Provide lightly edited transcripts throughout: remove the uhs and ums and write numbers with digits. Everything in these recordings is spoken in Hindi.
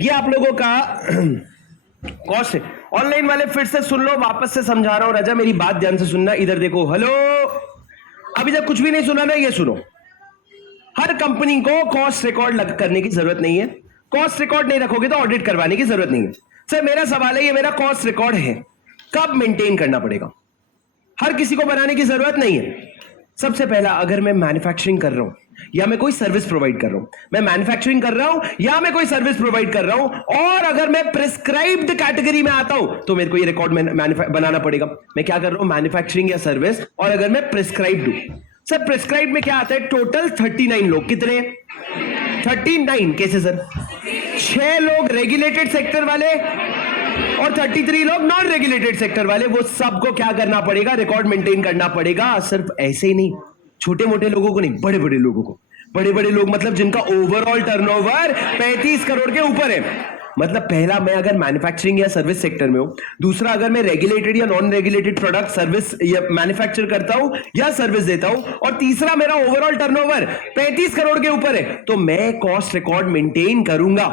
ये आप लोगों का कॉस्ट है। ऑनलाइन वाले फिर से सुन लो, वापस से समझा रहा हूं। राजा मेरी बात ध्यान से सुनना, इधर देखो। हेलो, अभी तक कुछ भी नहीं सुना ना, ये सुनो। हर कंपनी को कॉस्ट रिकॉर्ड करने की जरूरत नहीं है। कॉस्ट रिकॉर्ड नहीं रखोगे तो ऑडिट करवाने की जरूरत नहीं है। सर मेरा सवाल है, ये मेरा कॉस्ट रिकॉर्ड है, कब मेंटेन करना पड़ेगा? हर किसी को बनाने की जरूरत नहीं है। सबसे पहला, अगर मैं मैन्युफैक्चरिंग कर रहा हूं या मैं कोई सर्विस प्रोवाइड कर रहा हूं, मैं मैन्युफैक्चरिंग कर रहा हूं या मैं कोई सर्विस प्रोवाइड कर रहा हूं, और अगर मैं प्रिस्क्राइब्ड कैटेगरी में आता हूं तो मेरे को ये रिकॉर्ड बनाना पड़ेगा। मैं क्या कर रहा हूं, मैन्युफैक्चरिंग या सर्विस, और अगर मैं प्रिस्क्राइब्ड हूं। सर प्रिस्क्राइब में क्या आता है? टोटल 39 लोग। कितने? 39 कैसे सर? 6 लोग रेगुलेटेड सेक्टर वाले और 33 लोग नॉन रेगुलेटेड सेक्टर वाले। वो सबको क्या करना पड़ेगा? रिकॉर्ड मेंटेन करना पड़ेगा। सिर्फ ऐसे ही नहीं, छोटे मोटे लोगों को नहीं, बड़े बड़े लोगों को। बड़े बड़े लोग मतलब जिनका ओवरऑल टर्नओवर 35 करोड़ के ऊपर है। मतलब पहला, मैं अगर मैन्युफैक्चरिंग या सर्विस सेक्टर में हूं। दूसरा, अगर मैं रेगुलेटेड या नॉन रेगुलेटेड प्रोडक्ट सर्विस या मैन्युफैक्चर करता हूं या सर्विस देता हूं, और तीसरा, मेरा ओवरऑल टर्नओवर 35 करोड़ के ऊपर है, तो मैं कॉस्ट रिकॉर्ड मेंटेन करूंगा।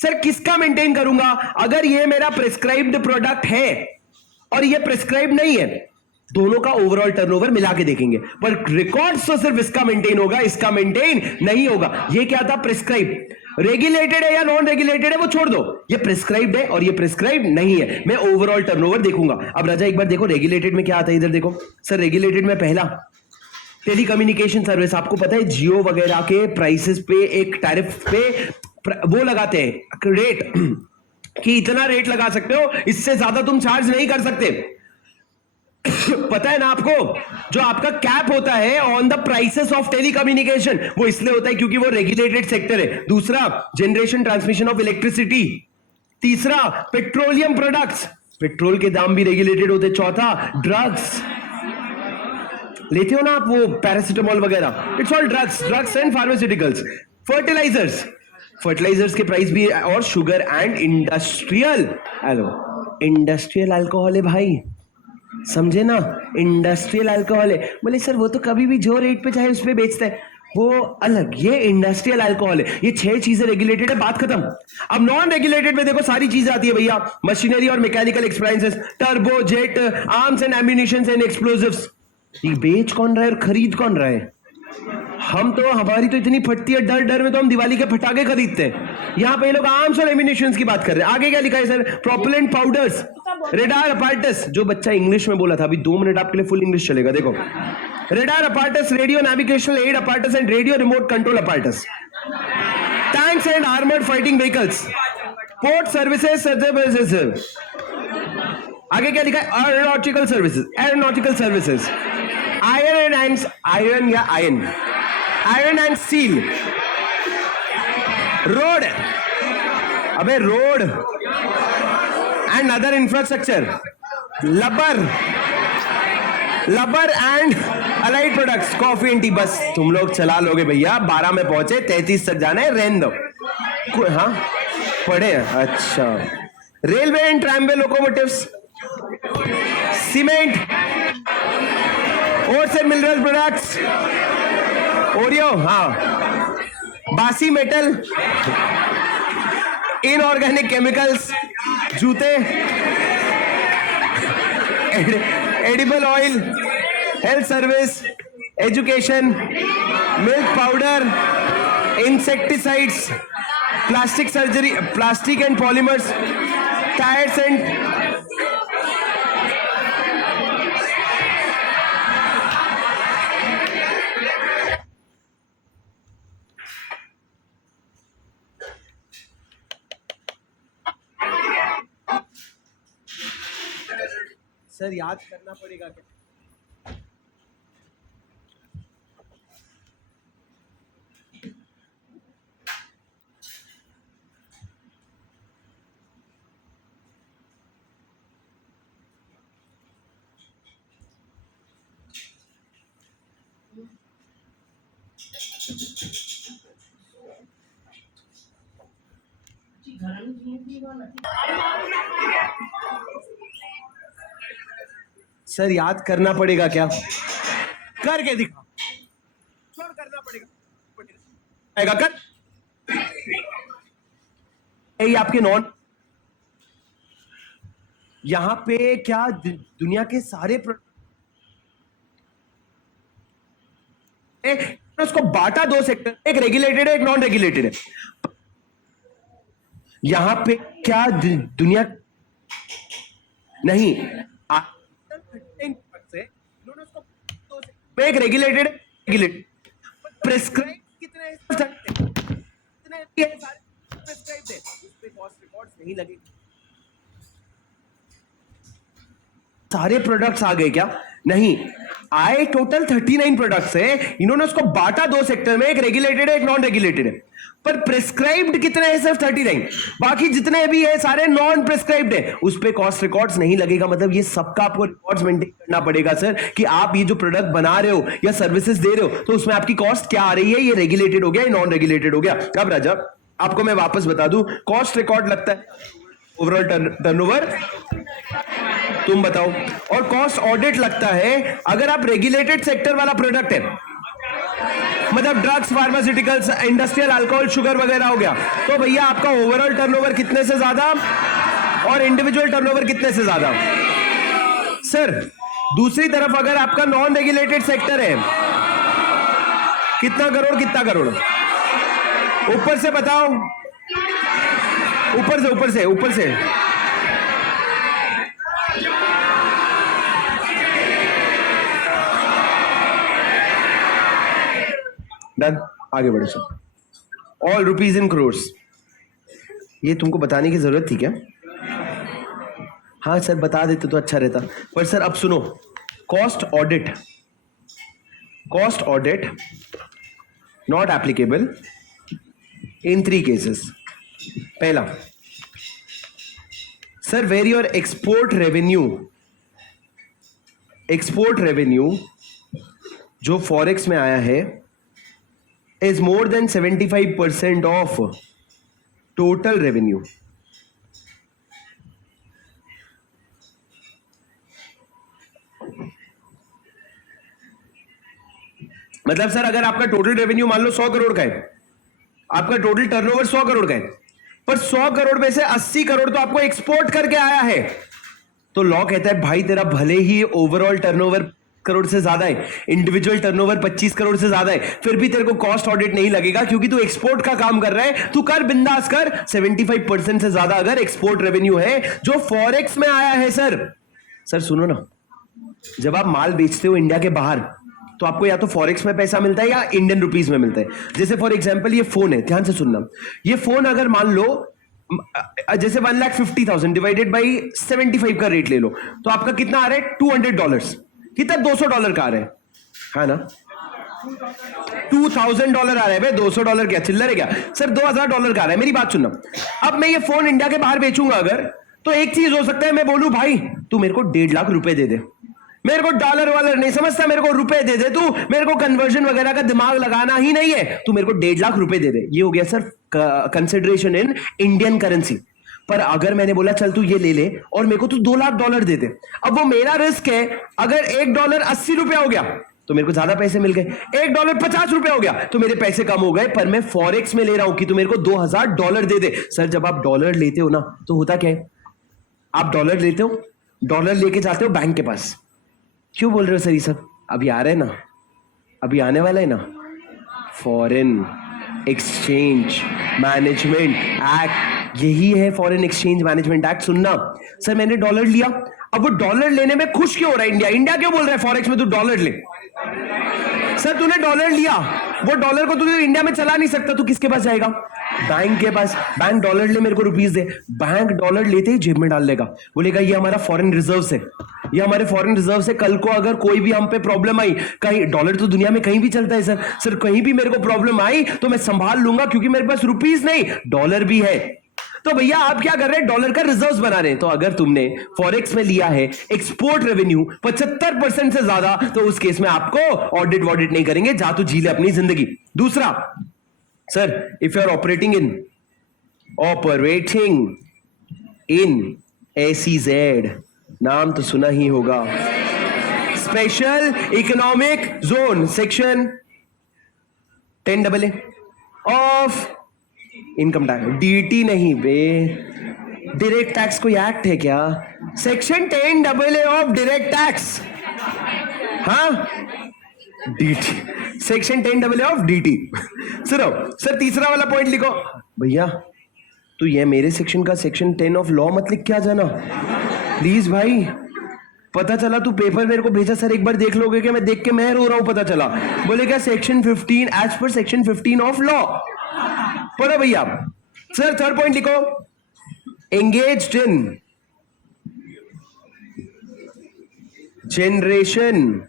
सर किसका मेंटेन करूंगा? अगर ये मेरा प्रिस्क्राइब्ड प्रोडक्ट है और ये प्रिस्क्राइब नहीं है, दोनों का ओवरऑल टर्नओवर मिला के देखेंगे, पर रिकॉर्ड्स तो सिर्फ इसका मेंटेन होगा, इसका मेंटेन नहीं होगा। ये क्या था? प्रिस्क्राइब। रेगुलेटेड है या नॉन रेगुलेटेड है वो छोड़ दो, ये प्रिस्क्राइब्ड है और ये प्रिस्क्राइब नहीं है, मैं ओवरऑल टर्नओवर देखूंगा। अब राजा एक बार देखो रेगुलेटेड में क्या आता है, इधर देखो। सर रेगुलेटेड में पहला, टेलीकम्युनिकेशन सर्विस। आपको पता है जियो वगैरह के प्राइसेस पे एक टैरिफ पे वो लगाते हैं रेट, कि इतना रेट लगा सकते हो, इससे ज्यादा तुम चार्ज नहीं कर सकते। पता है ना आपको? जो आपका कैप होता है on the prices of telecommunication, वो इसलिए होता है क्योंकि वो रेगुलेटेड सेक्टर है। दूसरा, जनरेशन ट्रांसमिशन ऑफ इलेक्ट्रिसिटी। तीसरा, पेट्रोलियम प्रोडक्ट्स, पेट्रोल के दाम भी रेगुलेटेड होते। चौथा, ड्रग्स। लेते हो ना आप वो पैरासिटामोल वगैरह, it's all drugs and pharmaceuticals. Fertilisers, fertilisers के प्राइस भी है। और sugar and industrial, industrial alcohol है भाई, समझे ना? इंडस्ट्रियल अल्कोहल है। बोले सर वो तो कभी भी जो रेट पे चाहे उस पे बेचता है, वो अलग, ये इंडस्ट्रियल अल्कोहल है। ये 6 चीजें रेगुलेटेड है, बात खत्म। अब नॉन रेगुलेटेड में देखो सारी चीजें आती है भैया, मशीनरी और mechanical appliances, turbo jet, arms and ammunitions and explosives. ये बेच कौन रहा है और खरीद कौन रहा है? हम तो, हमारी तो इतनी फटती है, डर डर में तो हम दिवाली के पटाखे खरीदते हैं। यहाँ पे ये लोग आर्म्स और एम्यूनिशंस की बात कर रहे हैं। आगे क्या लिखा है sir? Propellant powders, radar apparatus. जो बच्चा इंग्लिश में बोला था, अभी 2 मिनट आपके लिए फुल इंग्लिश चलेगा। देखो, radar apparatus, radio navigational aid apparatus and radio remote control apparatus, tanks and armoured fighting vehicles, port services. आगे क्या लिखा है? Aeronautical services, aeronautical services, iron and iron या आयरन एंड स्टील, रोड, अबे road and other infrastructure, rubber and allied products, coffee and tea. बस तुम लोग चला लोगे भैया, 12 में पहुंचे, 33 तक जाना है, रहने दो। हाँ पढ़े? अच्छा। Railway and tramway locomotives, cement, oats and mineral products, Oreo, हाँ, बासी मेटल, इनऑर्गेनिक केमिकल्स, जूते, edible oil, health service, education, milk powder, insecticides, plastic surgery, plastic and polymers, tyres and sir याद करना पड़ेगा क्या? सर याद करना पड़ेगा क्या? करके दिखा, छोड़ करना पड़ेगा, कर। ये आपके नॉन, यहां पे क्या दुनिया के सारे उसको बांटा दो सेक्टर, एक रेगुलेटेड है एक नॉन रेगुलेटेड है। यहां पे क्या दुनिया नहीं, एक रेगुलेटेड रेगुलेटेड प्रिस्क्राइब कितने प्रिस्क्राइब है, उस पे कॉस्ट रिकॉर्ड्स नहीं लगेगी। सारे प्रोडक्ट्स आ गए क्या? नहीं, आए टोटल 39 प्रोडक्ट्स है, इन्होंने उसको बांटा दो सेक्टर में, एक रेगुलेटेड है एक नॉन रेगुलेटेड है, पर प्रिस्क्राइब्ड कितने हैं? सिर्फ 39। बाकी जितने भी है सारे नॉन प्रिस्क्राइब्ड है, उस पे कॉस्ट रिकॉर्ड्स नहीं लगेगा। मतलब ये सबका आपको रिकॉर्ड्स मेंटेन करना पड़ेगा सर, कि आप ये जो प्रोडक्ट बना रहे हो या सर्विसेज दे रहे हो तो उसमें आपकी कॉस्ट क्या आ रही है, ये रेगुलेटेड हो गया, नॉन रेगुलेटेड हो गया। अब राजा आपको मैं वापस बता दूं, कॉस्ट रिकॉर्ड लगता है ओवरऑल टर्नओवर, तुम बताओ, और कॉस्ट ऑडिट लगता है अगर आप रेगुलेटेड सेक्टर वाला प्रोडक्ट है, मतलब drugs, pharmaceuticals, industrial, alcohol, sugar वगैरह हो गया, तो भैया आपका ओवरऑल टर्नओवर कितने से ज्यादा और इंडिविजुअल टर्नओवर कितने से ज्यादा। सर दूसरी तरफ अगर आपका नॉन रेगुलेटेड सेक्टर है, कितना करोड़ कितना करोड़, ऊपर से बताओ, ऊपर से डन, आगे बढ़ो sir. All rupees in crores, ये तुमको बताने की जरूरत थी क्या? हाँ सर बता देते तो अच्छा रहता, पर सर अब सुनो, cost audit not applicable in 3 cases. पहला sir, where your export revenue जो फॉरेक्स में आया है is more than 75% of total revenue। मतलब सर अगर आपका टोटल रेवेन्यू मान लो 100 करोड़ का है, आपका टोटल टर्नओवर 100 करोड़ का है, पर 100 करोड़ में से 80 करोड़ तो आपको एक्सपोर्ट करके आया है, तो लॉ कहता है भाई तेरा भले ही ओवरऑल टर्नओवर करोड़ से ज्यादा है, इंडिविजुअल टर्नओवर 25 करोड़ से ज्यादा है, फिर भी तेरे को कॉस्ट ऑडिट नहीं लगेगा, क्योंकि तू एक्सपोर्ट का काम कर रहा है, तू कर बिंदास कर। 75% से ज्यादा अगर एक्सपोर्ट रेवेन्यू है जो फॉरेक्स में आया है। सर सुनो ना, जब आप माल बेचते हो इंडिया के बाहर, तो आपको या तो फॉरेक्स में पैसा मिलता है या इंडियन रुपीज में मिलता है। जैसे फॉर एग्जाम्पल ये फोन है, ध्यान से सुनना, ये फोन अगर मान लो जैसे 1,50,000 डिवाइडेड बाई 75 का रेट ले लो, तो आपका कितना आ रहा है? $200, कितना? $200 का आ रहा है ना? $2,000 आ रहा है भाई, $200 क्या चिल्लर है क्या? सर $2,000 का आ रहा है। मेरी बात सुनना, अब मैं ये फोन इंडिया के बाहर बेचूंगा अगर, तो एक चीज हो सकता है, मैं बोलूं भाई तू मेरे को 1.5 लाख रुपए दे दे, मेरे को डॉलर वालर नहीं समझता, मेरे को रुपए दे दे, तू मेरे को कन्वर्जन वगैरह का दिमाग लगाना ही नहीं है, तू मेरे को 1.5 लाख रुपए दे दे। ये हो गया sir consideration in Indian currency. पर अगर मैंने बोला चल तू ये ले ले और मेरे को तू $2 लाख दे दे, अब वो मेरा रिस्क है। अगर $1 80 रुपया हो गया तो मेरे को ज्यादा पैसे मिल गए, $1 50 रुपया हो गया तो मेरे पैसे कम हो गए, पर मैं फॉरेक्स में ले रहा हूं कि तू मेरे को $2,000 दे दे। सर जब आप डॉलर लेते हो ना, तो होता क्या है, आप डॉलर लेते हो, डॉलर लेके जाते हो बैंक के पास। क्यों बोल रहे हो सर ये सब? अभी आ रहे हैं ना, अभी आने वाला है ना, फॉरेन एक्सचेंज मैनेजमेंट एक्ट, यही है फॉरेन एक्सचेंज मैनेजमेंट एक्ट। सुनना सर, मैंने डॉलर लिया, अब वो डॉलर लेने में खुश क्यों हो रहा है इंडिया? इंडिया क्यों बोल रहा है फॉरेक्स में तू डॉलर ले? सर तूने डॉलर लिया, वो डॉलर को तू इंडिया में चला नहीं सकता, तू किसके पास जाएगा? बैंक के पास। बैंक डॉलर ले, मेरे को रुपीस दे। बैंक डॉलर लेते ही जेब में डाल लेगा, बोलेगा ये हमारा फॉरेन रिजर्व है, ये हमारे फॉरेन रिजर्व से, कल को अगर कोई भी हम पे प्रॉब्लम आई, कहीं डॉलर तो दुनिया में कहीं भी चलता है सर कहीं भी मेरे को प्रॉब्लम आई तो मैं संभाल लूंगा, क्योंकि मेरे पास रुपीस नहीं डॉलर भी है। तो भैया आप क्या कर रहे हैं? डॉलर का रिजर्व्स बना रहे हैं। तो अगर तुमने फॉरेक्स में लिया है एक्सपोर्ट रेवेन्यू 75% से ज्यादा, तो उस केस में आपको ऑडिट वॉडिट नहीं करेंगे, जा तो जी ले अपनी जिंदगी। दूसरा sir, if you are operating in SEZ, नाम तो सुना ही होगा, special economic zone, section 10AA of income tax, DT नहीं बे, डायरेक्ट टैक्स कोई एक्ट है क्या? Section 10 AA of direct tax, हाँ DT, section 10 AA of DT. सुनो सर, तीसरा वाला पॉइंट लिखो भैया। तू ये मेरे सेक्शन का सेक्शन 10 ऑफ लॉ मत लिख के आ जाना प्लीज भाई। पता चला तू पेपर मेरे को भेजा, सर एक बार देख लोगे क्या? मैं देख के मैं रो रहा हूं, पता चला। बोले क्या सेक्शन 15 एज पर सेक्शन 15 ऑफ लॉ। पढ़ो भैया। सर थर्ड पॉइंट लिखो, engaged in generation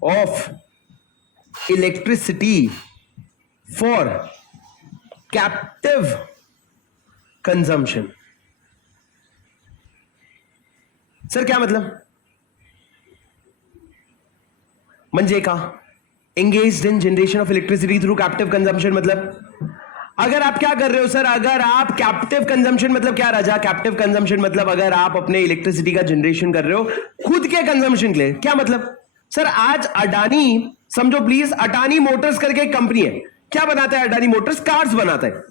of electricity for captive consumption. Sir क्या मतलब? म्हणजे का engaged in generation of electricity through captive consumption मतलब अगर आप क्या कर रहे हो सर, अगर आप कैप्टिव कंजम्पशन मतलब क्या राजा? कैप्टिव कंजम्पशन मतलब अगर आप अपने इलेक्ट्रिसिटी का जनरेशन कर रहे हो खुद के कंजम्पशन के लिए, क्या मतलब? सर आज अडानी समझो प्लीज, अडानी मोटर्स करके एक कंपनी है, क्या बनाता है अडानी मोटर्स? कार्स बनाता है।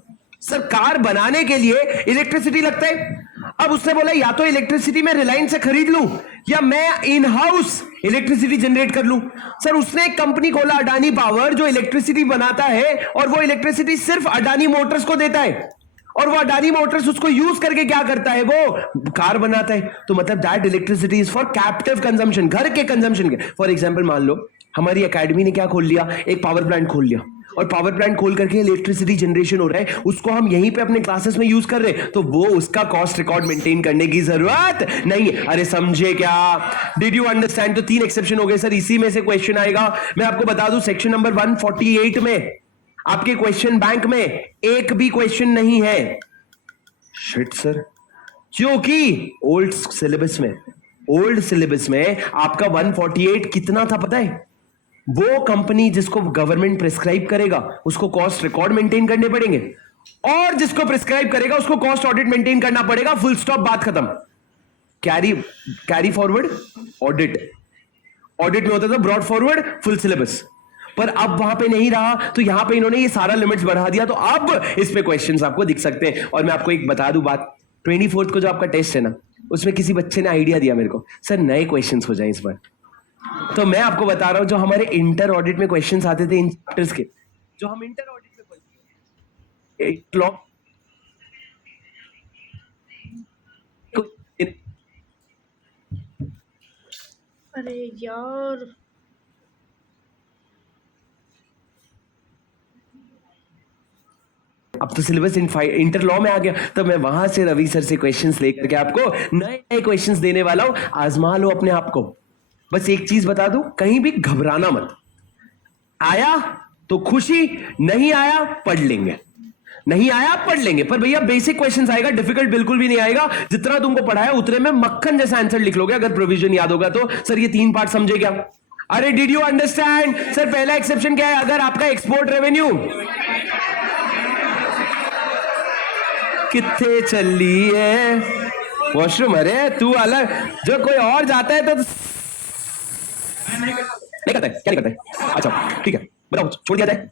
सर कार बनाने के लिए इलेक्ट्रिसिटी लगता है। अब उसने बोला या तो इलेक्ट्रिसिटी मैं रिलायंस से खरीद लूं या मैं इन हाउस इलेक्ट्रिसिटी जनरेट कर लूं। सर उसने एक कंपनी खोला अडानी पावर, जो इलेक्ट्रिसिटी बनाता है और वो इलेक्ट्रिसिटी सिर्फ अडानी मोटर्स को देता है, और वो अडानी मोटर्स उसको यूज करके क्या करता है? वो कार बनाता है। तो मतलब that electricity is for captive consumption, घर के कंजम्पशन के। फॉर एग्जांपल मान लो हमारी एकेडमी ने क्या खोल लिया, एक पावर प्लांट खोल लिया, और पावर प्लांट खोल करके इलेक्ट्रिसिटी जनरेशन हो रहा है, उसको हम यहीं पे अपने क्लासेस में यूज कर रहे हैं, तो वो उसका कॉस्ट रिकॉर्ड मेंटेन करने की जरूरत नहीं है। अरे समझे क्या? Did you understand? तो 3 एक्सेप्शन हो गए सर, इसी में से क्वेश्चन आएगा। मैं आपको बता दूं सेक्शन नंबर 148 में आपके क्वेश्चन बैंक में एक भी क्वेश्चन नहीं है। शिट सर, क्योंकि ओल्ड सिलेबस में आपका 148 कितना था पता है? वो कंपनी जिसको गवर्नमेंट प्रिस्क्राइब करेगा उसको कॉस्ट रिकॉर्ड मेंटेन करने पड़ेंगे, और जिसको प्रिस्क्राइब करेगा उसको कॉस्ट ऑडिट मेंटेन करना पड़ेगा, फुल स्टॉप, बात खत्म। कैरी फॉरवर्ड ऑडिट, ऑडिट में होता था ब्रॉड फॉरवर्ड फुल सिलेबस, पर अब वहां पे नहीं रहा, तो यहां पे इन्होंने ये सारा लिमिट्स बढ़ा दिया, तो अब इस पे क्वेश्चंस आपको दिख सकते हैं। और मैं आपको एक बता दूं बात, 24 को जो आपका टेस्ट है ना, उसमें किसी बच्चे ने आइडिया दिया मेरे को, सर नए क्वेश्चंस हो जाएं इस बार। तो मैं आपको बता रहा हूं, जो हमारे इंटर ऑडिट में क्वेश्चंस आते थे इन चैप्टर्स के, जो हम इंटर ऑडिट में अरे यार, अब तो सिलेबस इंटर लॉ में आ गया, तो मैं वहां से रवि सर से क्वेश्चंस लेकर के आपको नए नए क्वेश्चंस देने वाला हूं। आजमा लो अपने आप को। बस एक चीज बता दूं, कहीं भी घबराना मत। आया तो खुशी, नहीं आया पढ़ लेंगे, नहीं आया पढ़ लेंगे, पर भैया बेसिक क्वेश्चंस आएगा, डिफिकल्ट बिल्कुल भी नहीं आएगा। जितना तुमको पढ़ाया उतने में मक्खन जैसा आंसर लिख लोगे अगर प्रोविजन याद होगा तो। सर ये 3 पार्ट समझे क्या? अरे डिड यू अंडरस्टैंड? सर पहला एक्सेप्शन क्या है? अगर आपका एक्सपोर्ट रेवेन्यू कितने चली है वॉशरूम, अरे तू अलग, जो कोई और जाता है तो नहीं करता है, क्या नहीं करता है? अच्छा ठीक है, बताओ छोड़ दिया जाए?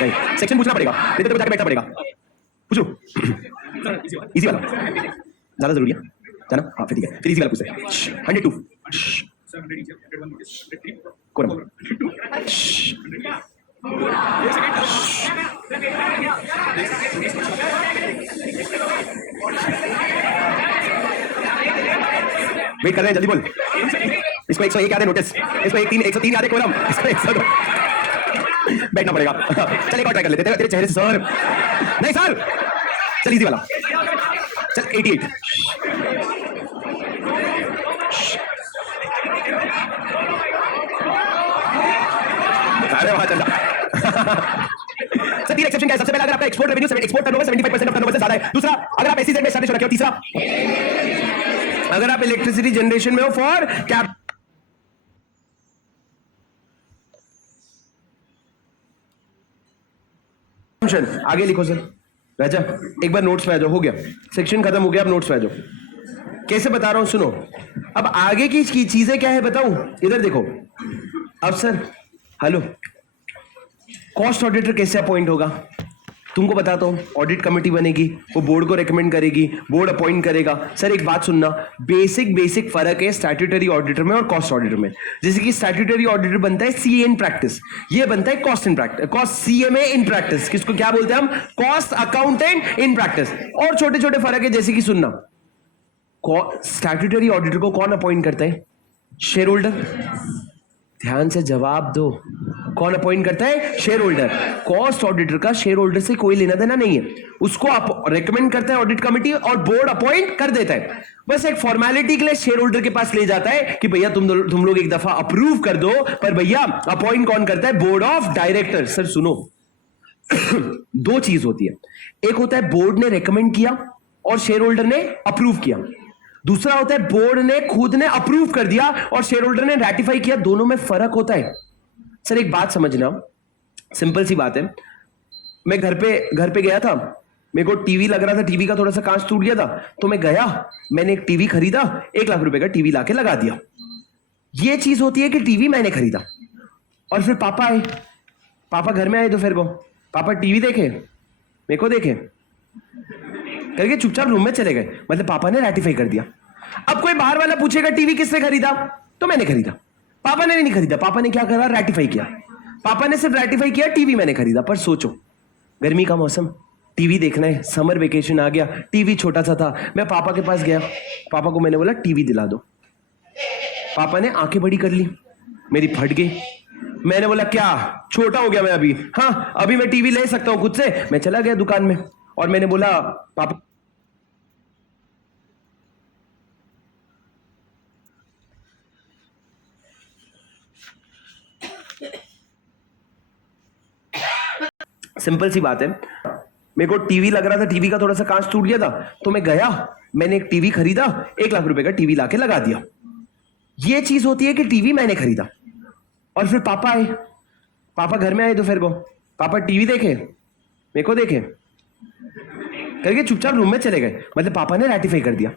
नहीं, सेक्शन पूछना पड़ेगा, नहीं तो जाके बैठना पड़ेगा। पूछ लो इजी वाला, ज्यादा जरूरी है जाना। हाँ फिर ठीक है, फिर इजी वाला पूछते हैं। 102 कोरम वेट कर रहे हैं, जल्दी बोल। इसको 101 याद है नोटिस, इसको 103 याद है कोरम, इसको 102 बैठना पड़ेगा। चल एक और ट्राई कर लेते हैं, तेरे चेहरे से सर नहीं सर, चल इजी वाला, चल 88। अरे वाह चल सर 3 एक्सेप्शन क्या है? सबसे पहले अगर आपका export revenue, export turnover 75% of turnover से ज्यादा है। दूसरा, अगर आप एसईजेड में एस्टैब्लिश हो रखे हो। तीसरा, अगर आप इलेक्ट्रिसिटी जनरेशन में हो फॉर कैप। आगे लिखो सर। राजा एक बार नोट्स में आ जाओ, हो गया सेक्शन खत्म हो गया, अब नोट्स में आ जाओ। कैसे बता रहा हूं सुनो, अब आगे की चीजें क्या है बताऊं, इधर देखो। अब सर हेलो, कॉस्ट ऑडिटर कैसे अपॉइंट होगा? तुमको बताता हूं, ऑडिट कमेटी बनेगी, वो बोर्ड को रेकमेंड करेगी, बोर्ड अपॉइंट करेगा। सर एक बात सुनना, बेसिक फर्क है स्टैट्यूटरी ऑडिटर में और कॉस्ट ऑडिटर में। जैसे कि स्टैट्यूटरी ऑडिटर बनता है सीए इन प्रैक्टिस, ये बनता है cost in practice, cost CMA in practice. किसको क्या बोलते हैं हम? Cost accountant in practice. और छोटे छोटे फर्क है, जैसे कि सुनना, स्टैट्यूटरी ऑडिटर को कौन अपॉइंट करता है? Share holder. ध्यान से जवाब दो, कौन अपॉइंट करता है? Share holder. कॉस्ट ऑडिटर का शेयर होल्डर से कोई लेना देना नहीं है, उसको आप रेकमेंड करता है ऑडिट कमेटी और बोर्ड अपॉइंट कर देता है। बस एक फॉर्मेलिटी के लिए शेयर होल्डर के पास ले जाता है कि भैया तुम लोग एक दफा अप्रूव कर दो, पर भैया अपॉइंट कौन करता है? Board of director. सर सुनो, दो चीज होती है, एक होता है बोर्ड ने रेकमेंड किया और शेयर होल्डर ने अप्रूव किया, दूसरा होता है बोर्ड ने खुद ने अप्रूव कर दिया और शेयर होल्डर ने रैटिफाई किया। दोनों में फर्क होता है। सर एक बात समझना, सिंपल सी बात है। मैं घर पे गया था, मेरे को टीवी लग रहा था, टीवी का थोड़ा सा कांच टूट गया था, तो मैं गया, मैंने एक टीवी खरीदा, 1 लाख रुपए का टीवी लाके लगा दिया। ये चीज होती है कि टीवी मैंने खरीदा। और फिर पापा आए, पापा घर में आए तो फिर को पापा टीवी देखे, मेरे को देखे करके चुपचाप रूम में चले गए, मतलब पापा ने रैटिफाई कर दिया। अब कोई बाहर वाला पूछेगा टीवी किसने खरीदा, तो मैंने खरीदा। पापा ने नहीं खरीदा, पापा ने क्या करा? रैटिफाई किया। पापा ने सिर्फ रैटिफाई किया, टीवी मैंने खरीदा। पर सोचो, गर्मी का मौसम, टीवी देखना है, समर वेकेशन आ गया, टीवी छोटा सा था, मैं पापा के पास गया, पापा को मैंने बोला टीवी दिला दो। पापा ने आंखें बड़ी कर ली, मेरी फट गई। मैंने बोला क्या छोटा हो गया मैं अभी? हाँ अभी मैं टीवी ले सकता हूं खुद से। मैं चला गया दुकान में और मैंने बोला पापा, सिंपल सी बात है, मेरे को टीवी लग रहा था, टीवी का थोड़ा सा कांच टूट गया था, तो मैं गया, मैंने एक टीवी खरीदा, 1 लाख रुपए का टीवी लाके लगा दिया। ये चीज होती है कि टीवी मैंने खरीदा। और फिर पापा आए, पापा घर में आए तो फिर को पापा टीवी देखे, मेरे को देखे करके चुपचाप रूम में चले गए, मतलब पापा ने रैटिफाई कर दिया।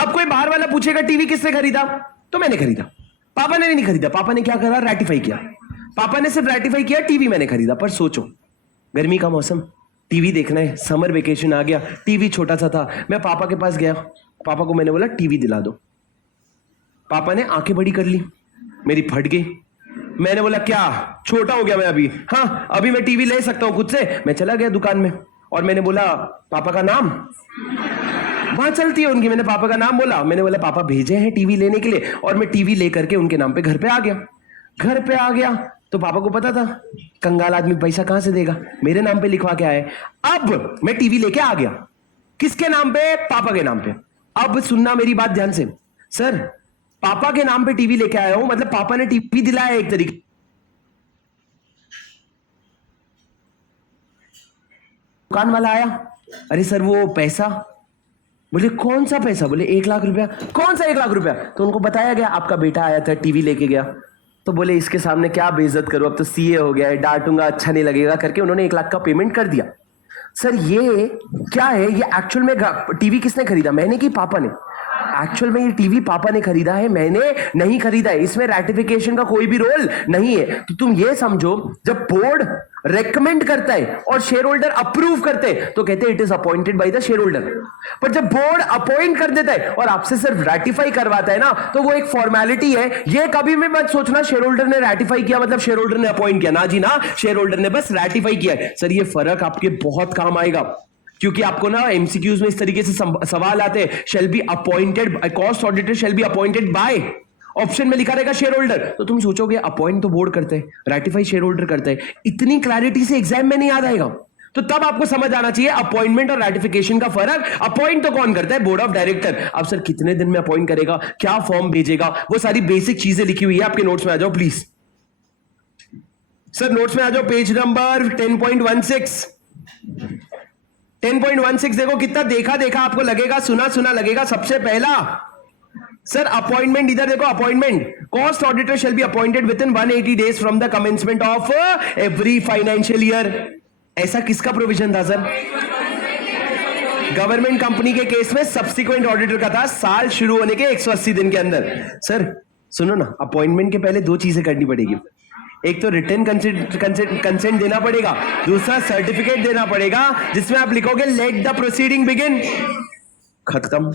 अब कोई बाहर वाला पूछेगा टीवी किसने खरीदा, तो मैंने खरीदा। पापा ने नहीं खरीदा, पापा ने क्या करा? रैटिफाई किया। पापा ने सिर्फ रैटिफाई किया, टीवी मैंने खरीदा। पर सोचो, गर्मी का मौसम, टीवी देखना है, समर वेकेशन आ गया, टीवी छोटा सा था, मैं पापा के पास गया, पापा को मैंने बोला टीवी दिला दो। पापा ने आंखें बड़ी कर ली, मेरी फट गई। मैंने बोला क्या छोटा हो गया मैं अभी? हाँ अभी मैं टीवी ले सकता हूं खुद से। मैं चला गया दुकान में और मैंने बोला पापा का नाम, वहां चलती है उनकी, मैंने पापा का नाम बोला। मैंने बोला पापा भेजे हैं टीवी लेने के लिए, और मैं टीवी लेकर के उनके नाम पे घर पे आ गया। घर पे आ गया तो पापा को पता था कंगाल आदमी पैसा कहां से देगा, मेरे नाम पे लिखवा के आए। अब मैं टीवी लेके आ गया, किसके नाम पे? पापा के नाम पे। अब सुनना मेरी बात ध्यान से, सर पापा के नाम पे टीवी लेके आया हूं, मतलब पापा ने टीवी दिलाया एक तरीके। दुकान वाला आया, अरे सर वो पैसा, बोले कौन सा पैसा? बोले 1 लाख रुपया। कौन सा 1 लाख रुपया? तो उनको बताया गया आपका बेटा आया था, टीवी लेके गया। तो बोले इसके सामने क्या बेइज्जत करूं, अब तो सीए हो गया है, डांटूंगा, अच्छा नहीं लगेगा करके उन्होंने 1 लाख का पेमेंट कर दिया। सर ये क्या है? ये एक्चुअल में टीवी किसने खरीदा? मैंने कि पापा ने? एक्चुअल में ये टीवी पापा ने खरीदा है, मैंने नहीं खरीदा है। इसमें रैटिफिकेशन का कोई भी रोल नहीं है। तो तुम ये समझो, जब बोर्ड रेकमेंड करता है और शेयर होल्डर अप्रूव करते हैं तो कहते हैं it is appointed by the share holder. पर जब बोर्ड अपॉइंट कर देता है और आपसे सिर्फ रैटिफाई करवाता है ना, तो वो एक फॉर्मेलिटी है। ये कभी भी मत सोचना शेयर होल्डर ने रैटिफाई किया मतलब शेयर होल्डर ने अपॉइंट किया, ना जी ना, शेयर होल्डर ने बस रैटिफाई किया है। सर ये फर्क आपके बहुत काम आएगा, क्योंकि आपको ना एमसीक्यूज में इस तरीके से सवाल आते हैं, shall be appointed, cost auditor shall be appointed by, option में लिखा रहेगा शेयर होल्डर, तो तुम सोचोगे अपॉइंट तो बोर्ड करते हैं, रैटिफाई शेयर होल्डर करते हैं। इतनी क्लैरिटी से एग्जाम में नहीं याद आएगा, तो तब आपको समझ आना चाहिए अपॉइंटमेंट और रैटिफिकेशन का फर्क। अपॉइंट तो कौन करता है? Board of director. अब सर कितने दिन में अपॉइंट करेगा, क्या फॉर्म भेजेगा, वो सारी बेसिक चीजें लिखी हुई है, आपके नोट्स में आ जाओ प्लीज। सर नोट्स में आ जाओ, पेज नंबर 10.16। 10.16 देखो, कितना देखा देखा आपको लगेगा, सुना सुना लगेगा। सबसे पहला सर अपॉइंटमेंट, इधर देखो appointment, cost auditor shall be appointed with in 180 days from the commencement of every financial year. ऐसा किसका प्रोविजन था सर? गवर्नमेंट कंपनी के केस में सब्सिक्वेंट ऑडिटर का था, साल शुरू होने के 180 दिन के अंदर। सर सुनो ना, अपॉइंटमेंट के पहले दो चीजें करनी पड़ेगी। एक तो रिटन कंसेंट देना पड़ेगा, दूसरा सर्टिफिकेट देना पड़ेगा जिसमें आप लिखोगे लेट द प्रोसीडिंग बिगिन। खत्म,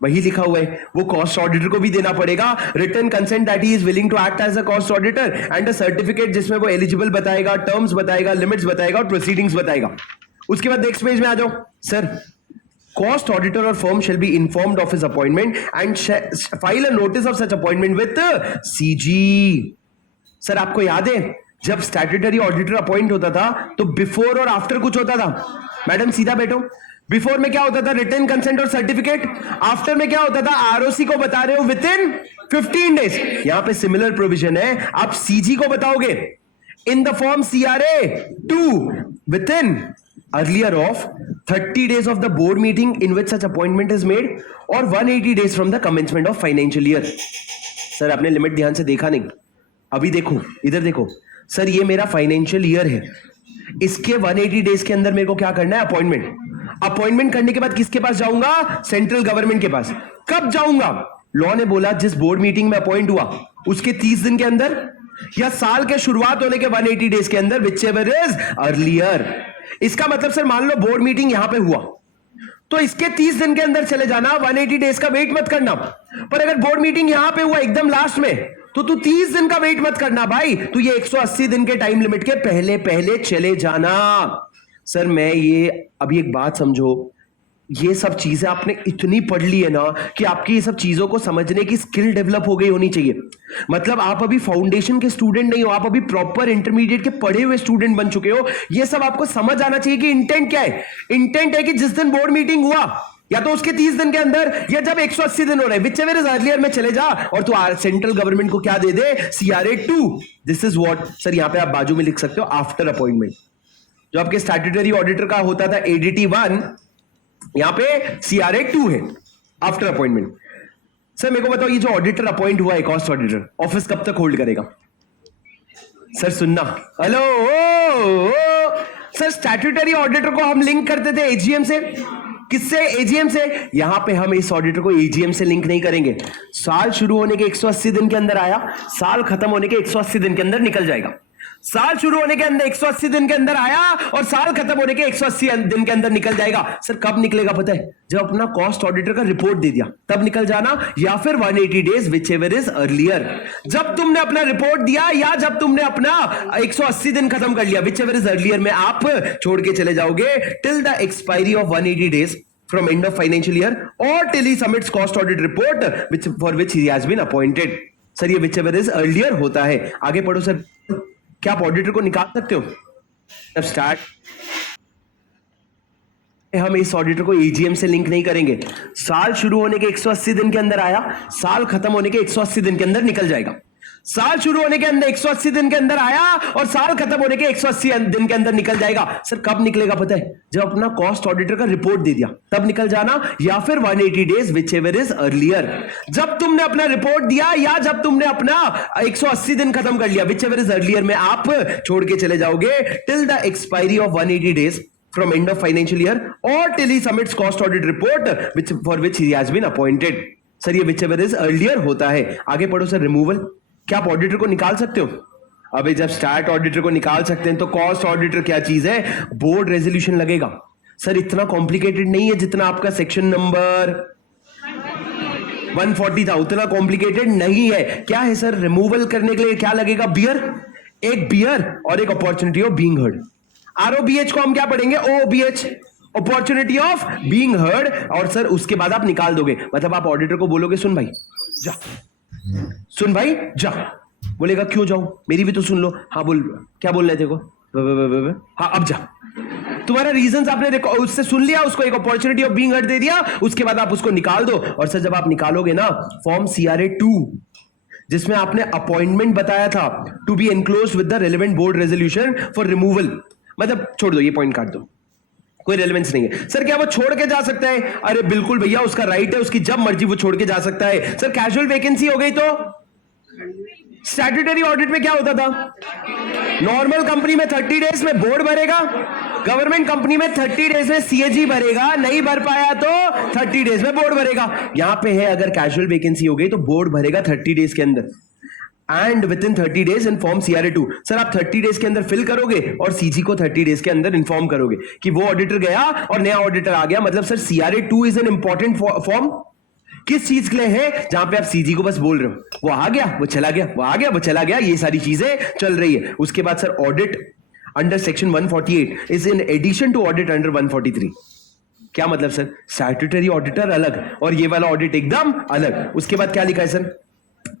वही लिखा हुआ है। वो कॉस्ट ऑडिटर को भी देना पड़ेगा written consent that he is willing to act as a cost auditor and a certificate जिसमें वो एलिजिबल बताएगा, टर्म्स बताएगा, लिमिट्स बताएगा और प्रोसीडिंग्स बताएगा। उसके बाद नेक्स्ट पेज में आ जाओ। सर, कॉस्ट ऑडिटर और firm shall be informed of his appointment and file a notice of such appointment with CG. Sir, आपको याद है जब स्टैट्यूटरी ऑडिटर अपॉइंट होता था तो बिफोर और आफ्टर कुछ होता था? मैडम सीधा बैठो। बिफोर में क्या होता था? रिटन कंसेंट और सर्टिफिकेट। आफ्टर में क्या होता था? आरओसी को बता रहे हो विद इन 15 डेज। यहां पे सिमिलर प्रोविजन है, आप सीजी को बताओगे in the form CRA 2 with in earlier of 30 days of the board meeting in which such appointment is made or 180 days from the commencement of financial year। Sir, आपने लिमिट ध्यान से देखा नहीं। अभी देखो, इधर देखो। सर, ये मेरा फाइनेंशियल ईयर है, इसके 180 डेज के अंदर मेरे को क्या करना है? अपॉइंटमेंट करने के बाद किसके पास जाऊंगा? सेंट्रल गवर्नमेंट के पास। कब जाऊंगा? लॉ ने बोला जिस बोर्ड मीटिंग में अपॉइंट हुआ उसके 30 दिन के अंदर या साल के शुरुआत होने के 180 डेज के अंदर, विच एवर इज अर्लियर। इसका मतलब सर, मान लो बोर्ड मीटिंग यहां पे हुआ तो इसके 30 दिन के अंदर चले जाना, 180 डेज का वेट मत करना। पर अगर बोर्ड मीटिंग यहां पे हुआ एकदम लास्ट में तो तू 30 दिन का वेट मत करना भाई, तू ये 180 दिन के टाइम लिमिट के पहले पहले चले जाना। सर, मैं ये अभी एक बात समझो, ये सब चीजें आपने इतनी पढ़ ली है ना कि आपकी ये सब चीजों को समझने की स्किल डेवलप हो गई होनी चाहिए। मतलब आप अभी फाउंडेशन के स्टूडेंट नहीं हो, आप अभी प्रॉपर इंटरमीडिएट के पढ़े हुए स्टूडेंट बन चुके हो। ये सब आपको समझ आना चाहिए कि इंटेंट क्या है। इंटेंट है कि जिस दिन बोर्ड मीटिंग हुआ या तो उसके 30 दिन के अंदर या जब 180 दिन हो रहे, विच एवर इज अर्लियर में चले जा और तू सेंट्रल गवर्नमेंट को क्या दे दे? CRA 2। This is what sir, यहां पे आप बाजू में लिख सकते हो आफ्टर अपॉइंटमेंट। जो आपके स्टैट्यूटरी ऑडिटर का होता था ADT 1, यहां पे CRA 2 है आफ्टर अपॉइंटमेंट। सर, मेरे को बताओ, ये जो ऑडिटर अपॉइंट हुआ है कॉस्ट ऑडिटर, ऑफिस कब तक होल्ड करेगा? सर सुनना, हेलो सर, स्टैट्यूटरी ऑडिटर को हम लिंक करते थे AGM से। किससे? AGM से। यहां पे हम इस ऑडिटर को AGM से लिंक नहीं करेंगे। साल शुरू होने के 180 दिन के अंदर आया, साल खत्म होने के 180 दिन के अंदर निकल जाएगा। साल शुरू होने के अंदर 180 दिन के अंदर आया और साल खत्म होने के 180 दिन के अंदर निकल जाएगा। सर, कब निकलेगा पता है? जब अपना कॉस्ट ऑडिटर का रिपोर्ट दे दिया तब निकल जाना, या फिर 180 days which ever is earlier. जब तुमने अपना रिपोर्ट दिया या जब तुमने अपना 180 दिन खत्म कर लिया, विच एवर इज अर्लियर में आप छोड़ के चले जाओगे till the expiry of 180 days from end of financial year or till he submits cost audit report for which he has been appointed। Sir, ये whichever is earlier होता है। आगे पढ़ो सर। क्या आप ऑडिटर को निकाल सकते हो? अब स्टार्ट, हम इस ऑडिटर को AGM से लिंक नहीं करेंगे। साल शुरू होने के 180 दिन के अंदर आया, साल खत्म होने के 180 दिन के अंदर निकल जाएगा। साल शुरू होने के अंदर 180 दिन के अंदर आया और साल खत्म होने के 180 दिन के अंदर निकल जाएगा। सर, कब निकलेगा पता है? जब अपना कॉस्ट ऑडिटर का रिपोर्ट दे दिया तब निकल जाना, या फिर 180 days which ever is earlier. जब तुमने अपना रिपोर्ट दिया या जब तुमने अपना 180 दिन खत्म कर लिया, विच एवर इज अर्लियर में आप छोड़ के चले जाओगे till the expiry of 180 days from end of financial year or till he submits cost audit report for which he has been appointed। Sir, ये whichever is earlier होता है। आगे पढ़ो सर। रिमूवल, क्या आप ऑडिटर को निकाल सकते हो? अबे जब स्टार्ट ऑडिटर को निकाल सकते हैं तो कॉस्ट ऑडिटर क्या चीज है? बोर्ड रेजोल्यूशन लगेगा। सर, इतना कॉम्प्लिकेटेड नहीं है जितना आपका सेक्शन नंबर 140 था, उतना कॉम्प्लिकेटेड नहीं है। क्या है सर? रिमूवल करने के लिए क्या लगेगा? बियर, एक बियर और एक opportunity of being heard. ROBH को हम क्या पढ़ेंगे? OBH, opportunity of being heard. और सर उसके बाद आप निकाल दोगे, मतलब आप ऑडिटर को बोलोगे सुन भाई जा, सुन भाई जा। बोलेगा क्यों जाऊं? मेरी भी तो सुन लो। हाँ बोल, क्या बोल रहे थे को? हाँ अब जा। तुम्हारा रीजंस आपने उससे सुन लिया, उसको एक opportunity of being heard they दिया, उसके बाद आप उसको निकाल दो। और सर जब आप निकालोगे ना फॉर्म CRA 2 जिसमें आपने अपॉइंटमेंट बताया था to be enclosed with the relevant board resolution for removal, मतलब छोड़ दो, ये पॉइंट काट दो, कोई रेलेवेंस नहीं है। सर क्या वो छोड़ के जा सकता है? अरे बिल्कुल भैया, उसका राइट है, उसकी जब मर्जी वो छोड़ के जा सकता है। सर कैजुअल वैकेंसी हो गई तो स्टैट्यूटरी ऑडिट में क्या होता था? नॉर्मल कंपनी में 30 डेज में बोर्ड भरेगा, गवर्नमेंट कंपनी में 30 डेज में CAG भरेगा, नहीं भर पाया तो 30 डेज में बोर्ड भरेगा। यहां पे है अगर कैजुअल वैकेंसी हो गई तो बोर्ड भरेगा 30 डेज के अंदर। And with in 30 days inform CRA2। Sir आप 30 डेज के अंदर फिल करोगे और CG को 30 डेज के अंदर इन्फॉर्म करोगे कि वो ऑडिटर गया और नया ऑडिटर आ गया। मतलब sir CRA2 is an important form किस चीज के लिए है? जहां पे आप CG को बस बोल रहे हो वो आ गया वो चला गया, वो आ गया वो चला गया, ये सारी चीजें चल रही है। उसके बाद sir audit under section 148 is in addition to audit under 143। क्या मतलब सर? स्टैट्यूटरी ऑडिटर अलग और ये वाला ऑडिट एकदम अलग। उसके बाद क्या लिखा है सर?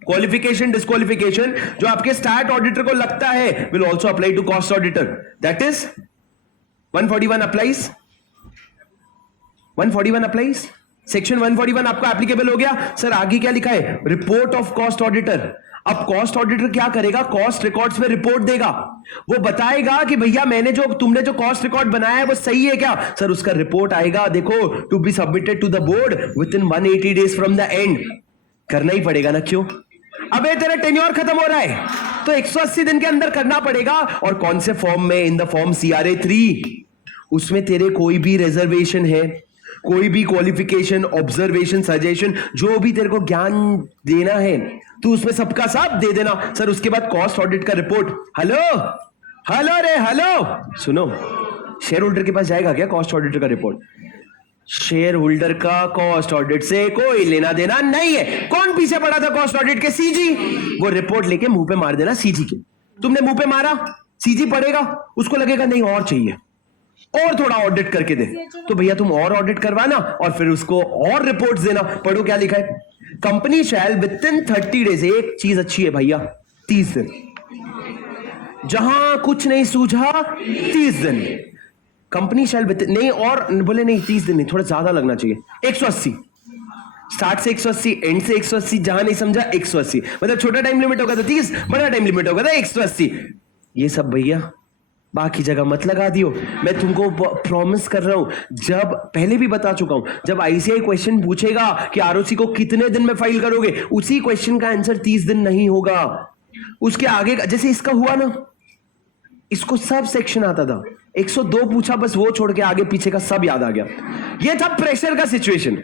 क्वालिफिकेशन डिस्क्वालिफिकेशन जो आपके स्टैट ऑडिटर को लगता है will also apply to cost auditor, that is 141 applies, 141 applies, section 141 आपका एप्लीकेबल हो गया। सर आगे क्या लिखा है? Report of cost auditor. अब कॉस्ट ऑडिटर क्या करेगा? कॉस्ट रिकॉर्ड्स में रिपोर्ट देगा, वो बताएगा कि भैया तुमने जो कॉस्ट रिकॉर्ड बनाया है वो सही है क्या? सर उसका रिपोर्ट आएगा, देखो to be submitted to the board within 180 days from the end. करना ही पड़ेगा ना, क्यों? अबे तेरा टेन्योर खत्म हो रहा है तो 180 दिन के अंदर करना पड़ेगा। और कौन से फॉर्म में? In the form CRA3। उसमें तेरे कोई भी रिजर्वेशन है, कोई भी क्वालिफिकेशन, ऑब्जर्वेशन, सजेशन, जो भी तेरे को ज्ञान देना है तू उसमें सबका सब दे देना। सर उसके बाद कॉस्ट ऑडिट का रिपोर्ट। हेलो हेलो रे हेलो, सुनो, शेयर होल्डर के पास जाएगा क्या कॉस्ट ऑडिटर का रिपोर्ट? शेयर होल्डर का कॉस्ट ऑडिट से कोई लेना देना नहीं है। कौन पीछे पड़ा था कॉस्ट ऑडिट के? CG। वो रिपोर्ट लेके मुंह पे मार देना CG के। तुमने मुंह पे मारा, CG पड़ेगा, उसको लगेगा नहीं और चाहिए और थोड़ा ऑडिट करके दे, तो भैया तुम और ऑडिट करवाना और फिर उसको और रिपोर्ट्स देना। पढ़ो क्या लिखा है? Company shall within 30 days, एक चीज अच्छी है भैया, 30 दिन, जहां कुछ नहीं सूझा 30 दिन। कंपनी शैल विद नहीं, और बोले नहीं 30 दिन नहीं, थोड़ा ज्यादा लगना चाहिए, 180। स्टार्ट से 180, एंड से 180, जहां नहीं समझा 180। मतलब छोटा टाइम लिमिट होगा तो 30, बड़ा टाइम लिमिट होगा तो 180। ये सब भैया बाकी जगह मत लगा दियो, मैं तुमको प्रॉमिस कर रहा हूं। जब पहले भी बता चुका हूं, जब ICAI क्वेश्चन पूछेगा कि ROC को कितने दिन में फाइल करोगे, उसी क्वेश्चन का आंसर 30 दिन नहीं होगा। उसके आगे जैसे इसका हुआ ना, इसको सब सेक्शन आता था, 102 पूछा, बस वो छोड़ के आगे पीछे का सब याद आ गया। ये था प्रेशर का सिचुएशन।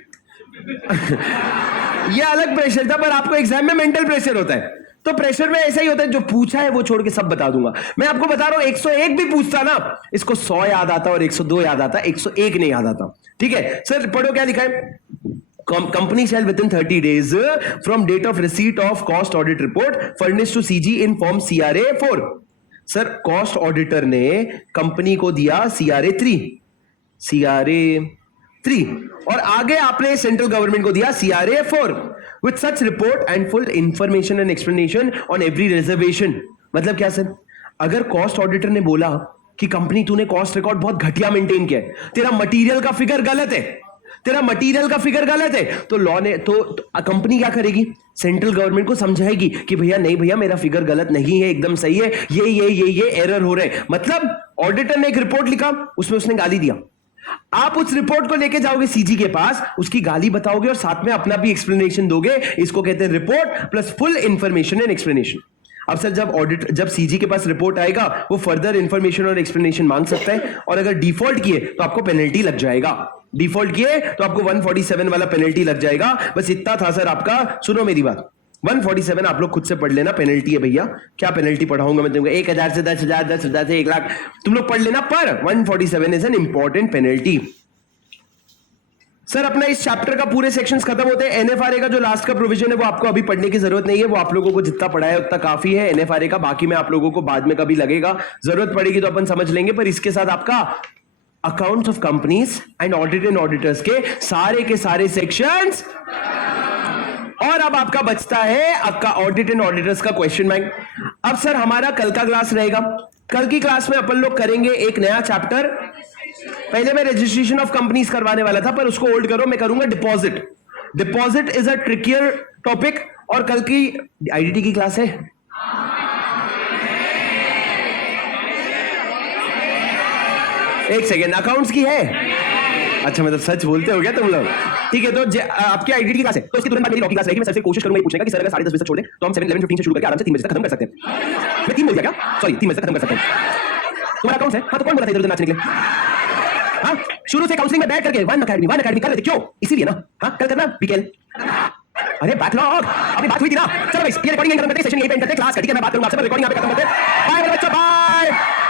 ये अलग प्रेशर था, पर आपको एग्जाम में मेंटल प्रेशर होता है, तो प्रेशर में ऐसा ही होता है, जो पूछा है वो छोड़ के सब बता दूंगा। मैं आपको बता रहा हूं 101 भी पूछता ना, इसको 100 याद आता और 102 याद आता, 101 नहीं याद आता। ठीक है सर, पढ़ो क्या लिखा है? Company shall within 30 days from date of receipt of cost audit report furnish to CG in form CRA4। Sir cost auditor ने कंपनी को दिया CRA3 और आगे आपने सेंट्रल गवर्नमेंट को दिया CRA4 with such report and full information and explanation on every reservation. मतलब क्या सर? अगर कॉस्ट ऑडिटर ने बोला कि कंपनी तूने कॉस्ट रिकॉर्ड बहुत घटिया मेंटेन किया है, तेरा मटेरियल का फिगर गलत है, तेरा मटेरियल का फिगर गलत है, तो लॉ ने तो कंपनी क्या करेगी? सेंट्रल गवर्नमेंट को समझाएगी कि भैया नहीं भैया मेरा फिगर गलत नहीं है, एकदम सही है, ये एरर हो रहे हैं। मतलब ऑडिटर ने एक रिपोर्ट लिखा, उसमें उसने गाली दिया, आप उस रिपोर्ट को लेके जाओगे CG के पास, उसकी गाली बताओगे और साथ में अपना भी एक्सप्लेनेशन दोगे। इसको कहते हैं report plus full information and explanation. अब सर जब CG के पास रिपोर्ट आएगा, वो फर्दर इंफॉर्मेशन और एक्सप्लेनेशन मांग सकता है, और अगर डिफॉल्ट किए तो आपको पेनल्टी लग जाएगा। डिफॉल्ट किए तो आपको 147 वाला पेनल्टी लग जाएगा। बस इतना था सर आपका। सुनो मेरी बात, 147 आप लोग खुद से पढ़ लेना, पेनल्टी है भैया। क्या पेनल्टी पढ़ाऊंगा मैं तुमको? 1000 से 10,000, 10,000 से 1 लाख, तुम लोग पढ़ लेना, पर 147 is an important penalty. Sir अपना इस चैप्टर का पूरे सेक्शंस खत्म होते हैं। NFRA का जो लास्ट का प्रोविजन है वो आपको अभी पढ़ने की जरूरत नहीं है, वो आप लोगों को जितना पढ़ा है उतना काफी है NFRA का। बाकी में आप लोगों को बाद में कभी लगेगा, जरूरत पड़ेगी तो अपन समझ लेंगे। पर इसके साथ आपका accounts of companies and audit and auditors के सारे सेक्शंस, और अब आपका बचता है आपका ऑडिट एंड ऑडिटर्स का क्वेश्चन बैंक। अब सर हमारा कल का क्लास रहेगा, कल की क्लास में अपन लोग करेंगे एक नया चैप्टर। पहले मैं रजिस्ट्रेशन ऑफ कंपनीज करवाने वाला था, पर उसको होल्ड करो, मैं करूंगा deposit. Deposit is a trickier topic, और कल की IDT की क्लास है। एक सेकेंड, अकाउंट्स की है? अच्छा मतलब सच बोलते हो क्या तुम लोग? ठीक है, तो आपकी IDT की क्लास है, तो इसकी तुरंत बाद मेरी लॉ की क्लास रहेगी। मैं सबसे कोशिश करूंगा ये पूछने का कि सर अगर 10:30 बजे तक छोड़ दे तो हम 11:15 से शुरू करके आराम से 3 बजे तक खत्म कर सकते हैं। मैं 3 बोल गया क्या? सॉरी, 3 बजे तक खत्म कर सकते हैं। तुम्हारा अकाउंट्स है? हाँ, तो कौन बोला था इधर नाचने के लिए? हाँ, शुरू से काउंसलिंग में बैठ करके वन अकेडमी कर रहे थे, क्यों? इसीलिए ना। हाँ, कल करना वीकेंड। अरे बैकलॉग अभी बात हुई थी ना। चलो गाइस ये रिकॉर्डिंग खत्म करते हैं, सेशन यहीं पे एंड करते हैं, क्लास खत्म करके मैं बात करूंगा आपसे, रिकॉर्डिंग यहां पे खत्म करते हैं। बाय मेरे बच्चों, बाय।